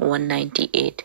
198।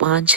5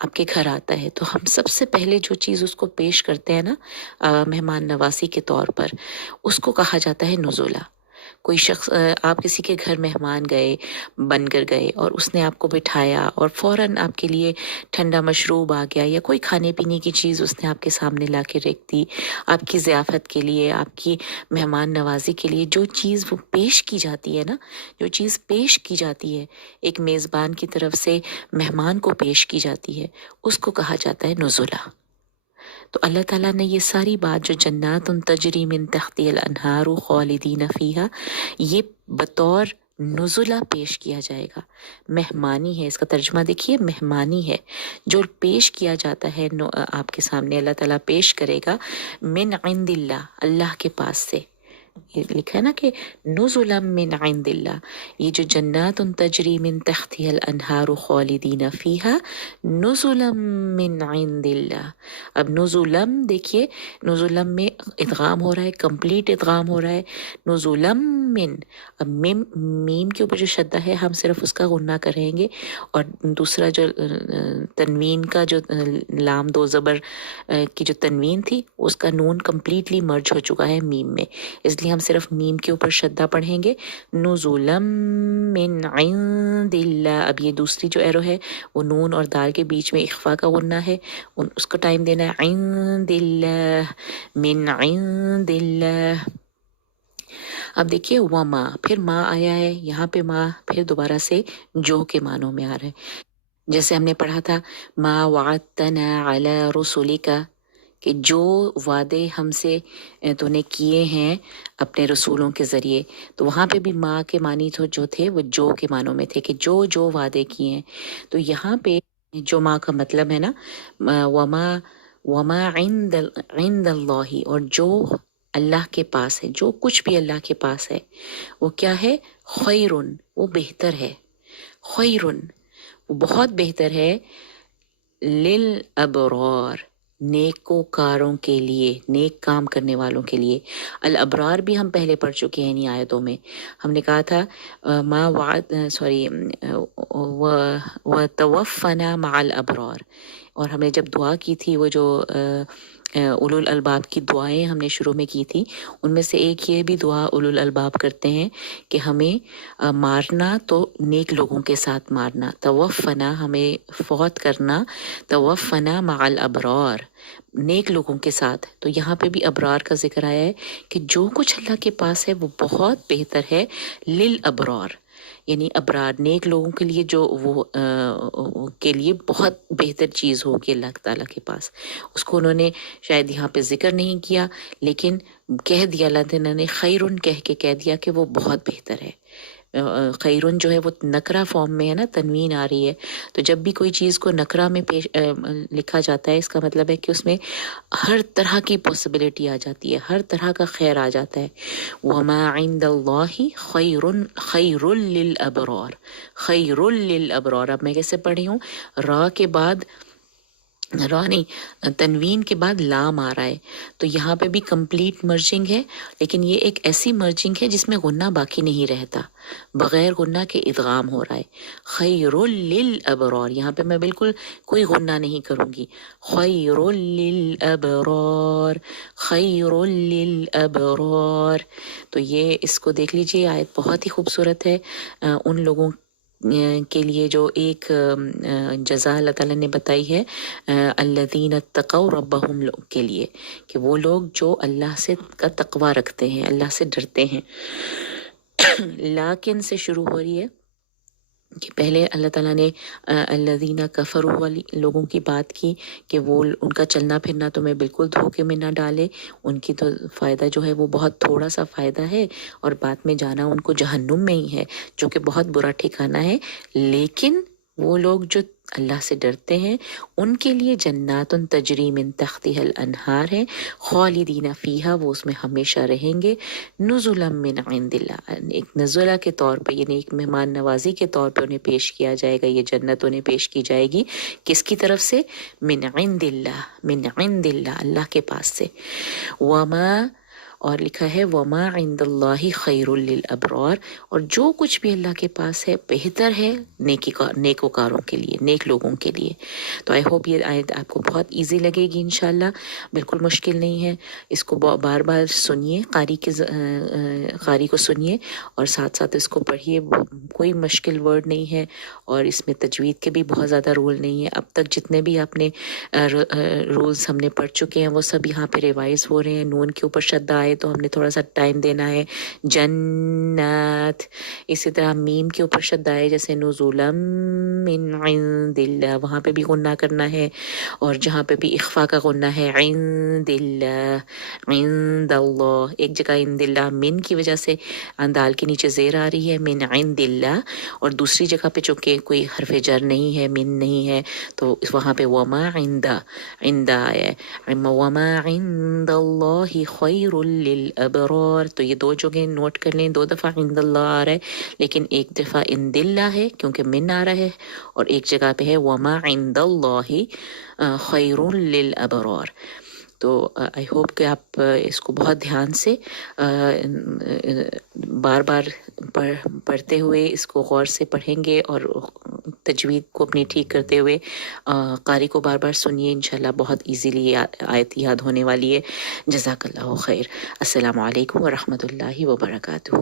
آپ کے گھر آتا ہے تو ہم سب سے پہلے جو چیز اس کو پیش کرتے ہیں نا مہمان نوازی کے طور پر، اس کو کہا جاتا ہے نزولہ۔ کوئی شخص آپ کسی کے گھر مہمان گئے، بن کر گئے، اور اس نے آپ کو بٹھایا اور فوراً آپ کے لیے ٹھنڈا مشروب آ گیا یا کوئی کھانے پینے کی چیز اس نے آپ کے سامنے لا کے رکھ دی، آپ کی ضیافت کے لیے، آپ کی مہمان نوازی کے لیے جو چیز وہ پیش کی جاتی ہے نا، جو چیز پیش کی جاتی ہے ایک میزبان کی طرف سے مہمان کو پیش کی جاتی ہے، اس کو کہا جاتا ہے نزلہ۔ تو اللہ تعالیٰ نے یہ ساری بات جو جنات تجری من تحتی الانہار خالدین فیہا، یہ بطور نزلہ پیش کیا جائے گا، مہمانی ہے، اس کا ترجمہ دیکھیے، مہمانی ہے جو پیش کیا جاتا ہے آپ کے سامنے اللہ تعالیٰ پیش کرے گا من عند اللہ، اللہ کے پاس سے۔ یہ لکھا ہے نا کہ نزلا من عند اللہ، یہ جو جنات تجری من تحتها الانہار خالدین فیہا نزلا من عند اللہ۔ اب نزلم دیکھیے، نزلم میں ادغام ہو رہا ہے، کمپلیٹ ادغام ہو رہا ہے، نزلم من، اب میم کے اوپر جو شدہ ہے ہم صرف اس کا غنہ کریں گے، اور دوسرا جو تنوین کا جو لام دو زبر کی جو تنوین تھی اس کا نون کمپلیٹلی مرج ہو چکا ہے میم میں، اس لیے ہم صرف میم کے اوپر شدہ پڑھیں گے، نزلم من عند اللہ۔ اب یہ دوسری جو ایرو ہے وہ نون اور دال کے بیچ میں اخفا کا غنہ ہے، اس کو ٹائم دینا ہے، عند اللہ، من عند اللہ۔ اب دیکھیے وما، پھر ما آیا ہے یہاں پہ، ما پھر دوبارہ سے جو کے معنوں میں آ رہا ہے، جیسے ہم نے پڑھا تھا ما وعدتنا علی رسولک، کہ جو وعدے ہم سے تو نے کیے ہیں اپنے رسولوں کے ذریعے، تو وہاں پہ بھی ماں کے معنی تو جو تھے وہ جو کے معنوں میں تھے، کہ جو وعدے کیے ہیں۔ تو یہاں پہ جو ماں کا مطلب ہے نا، وما عند اللہ، اور جو اللہ کے پاس ہے، جو کچھ بھی اللہ کے پاس ہے وہ کیا ہے، خیرن، وہ بہتر ہے، خیرن، وہ بہت بہتر ہے، للابرار، نیکوکاروں کے لیے، نیک کام کرنے والوں کے لیے۔ الابرار بھی ہم پہلے پڑھ چکے ہیں انہی آیتوں میں، ہم نے کہا تھا ما وعد وتوفنا مع الابرار، اور ہم نے جب دعا کی تھی وہ جو اولو الالباب کی دعائیں ہم نے شروع میں کی تھی، ان میں سے ایک یہ بھی دعا اولو الالباب کرتے ہیں کہ ہمیں مارنا تو نیک لوگوں کے ساتھ مارنا، توفنا ہمیں فوت کرنا، توفنا مع الابرار، نیک لوگوں کے ساتھ۔ تو یہاں پہ بھی ابرار کا ذکر آیا ہے کہ جو کچھ اللہ کے پاس ہے وہ بہت بہتر ہے، للابرار، یعنی ابرار نیک لوگوں کے لیے، جو وہ کے لیے بہت بہتر چیز ہوگی اللہ تعالیٰ کے پاس۔ اس کو انہوں نے شاید یہاں پہ ذکر نہیں کیا، لیکن کہہ دیا اللہ تعالیٰ نے، خیرن کہہ کے کہہ دیا کہ وہ بہت بہتر ہے۔ خیرن جو ہے وہ نکرہ فارم میں ہے نا، تنوین آ رہی ہے، تو جب بھی کوئی چیز کو نکرہ میں لکھا جاتا ہے، اس کا مطلب ہے کہ اس میں ہر طرح کی پاسبلٹی آ جاتی ہے، ہر طرح کا خیر آ جاتا ہے۔ وما عند اللہ خیر للابرار، خیر للابرار۔ اب میں کیسے پڑھی ہوں، را کے بعد، را نہیں، تنوین کے بعد لام آ رہا ہے، تو یہاں پہ بھی کمپلیٹ مرجنگ ہے، لیکن یہ ایک ایسی مرجنگ ہے جس میں غنہ باقی نہیں رہتا، بغیر غنہ کے ادغام ہو رہا ہے۔ خیر للابرار، یہاں پہ میں بالکل کوئی غنہ نہیں کروں گی، خیر للابرار، خیر للابرار۔ تو یہ اس کو دیکھ لیجئے، آیت بہت ہی خوبصورت ہے، ان لوگوں کے لیے جو ایک جزا اللہ تعالیٰ نے بتائی ہے، الذین اتقوا ربہم لوگ کے لیے، کہ وہ لوگ جو اللہ سے کا تقوی رکھتے ہیں، اللہ سے ڈرتے ہیں۔ لیکن سے شروع ہو رہی ہے کہ پہلے اللہ تعالیٰ نے الذین کفروا والی لوگوں کی بات کی کہ وہ ان کا چلنا پھرنا تمہیں بالکل دھوکے میں نہ ڈالے، ان کی تو فائدہ جو ہے وہ بہت تھوڑا سا فائدہ ہے، اور بعد میں جانا ان کو جہنم میں ہی ہے، جو کہ بہت برا ٹھکانہ ہے۔ لیکن وہ لوگ جو اللہ سے ڈرتے ہیں ان کے لیے جنات تجری من تحتها الانہار ہے، خالدین فیہا، وہ اس میں ہمیشہ رہیں گے، نزلا من عند اللہ، ایک نزلہ کے طور پہ، یعنی ایک مہمان نوازی کے طور پہ انہیں پیش کیا جائے گا، یہ جنت انہیں پیش کی جائے گی، کس کی طرف سے، من عند اللہ، من عند اللہ، اللہ کے پاس سے۔ وما، اور لکھا ہے وما عند اللہ خیر للابرار، اور جو کچھ بھی اللہ کے پاس ہے بہتر ہے نیکوکاروں کے لیے، نیک لوگوں کے لیے۔ تو آئی ہوپ یہ آیت آپ کو بہت ایزی لگے گی انشاءاللہ، بالکل مشکل نہیں ہے۔ اس کو بار بار سنیے، قاری کو سنیے اور ساتھ ساتھ اس کو پڑھیے، کوئی مشکل ورڈ نہیں ہے، اور اس میں تجوید کے بھی بہت زیادہ رول نہیں ہے۔ اب تک جتنے بھی آپ نے رولز ہم نے پڑھ چکے ہیں وہ سب یہاں پہ ریوائز ہو رہے ہیں۔ نون کے اوپر شدہ آئے تو ہم نے تھوڑا سا ٹائم دینا ہے، جنات۔ اسی طرح میم کے اوپر شدہ آئے جیسے نزولا من عند اللہ، وہاں پہ بھی غنہ کرنا ہے، اور جہاں پہ بھی اخفا کا غنہ ہے عند اللہ، عند اللہ، ایک جگہ عند اللہ من کی وجہ سے دال کے نیچے زیر آ رہی ہے من عند اللہ، اور دوسری جگہ پہ چونکہ کوئی حرف جر نہیں ہے، من نہیں ہے، تو وہاں پہ وما عند آیا ہے، وما عند اللہ خیر للابرار۔ تو یہ دو جگہیں نوٹ کر لیں، 2 دفعہ عند اللہ آ رہا ہے لیکن ایک دفعہ عند اللہ ہے کیونکہ من آ رہا ہے، اور ایک جگہ پہ ہے وما عند اللہ خیر للابرار۔ تو آئی ہوپ کہ آپ اس کو بہت دھیان سے بار بار پڑھتے ہوئے اس کو غور سے پڑھیں گے، اور تجوید کو اپنی ٹھیک کرتے ہوئے قاری کو بار بار سنیے، انشاءاللہ بہت ایزیلی آیت یاد ہونے والی ہے۔ جزاک اللہ خیر۔ السلام علیکم ورحمۃ اللہ وبرکاتہ۔